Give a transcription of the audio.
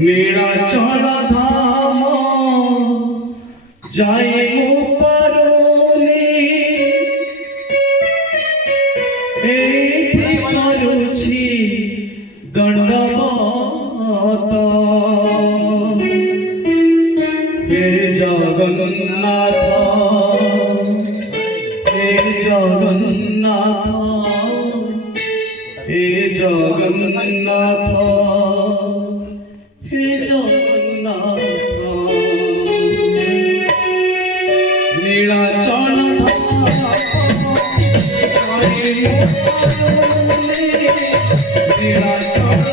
Nilachal ধাম যাইমু পারুনি এইটি করুছি দণ্ডবত হে Jagannath হে Jagannath হে Jagannath হে Jagannath Nilachal Nilachal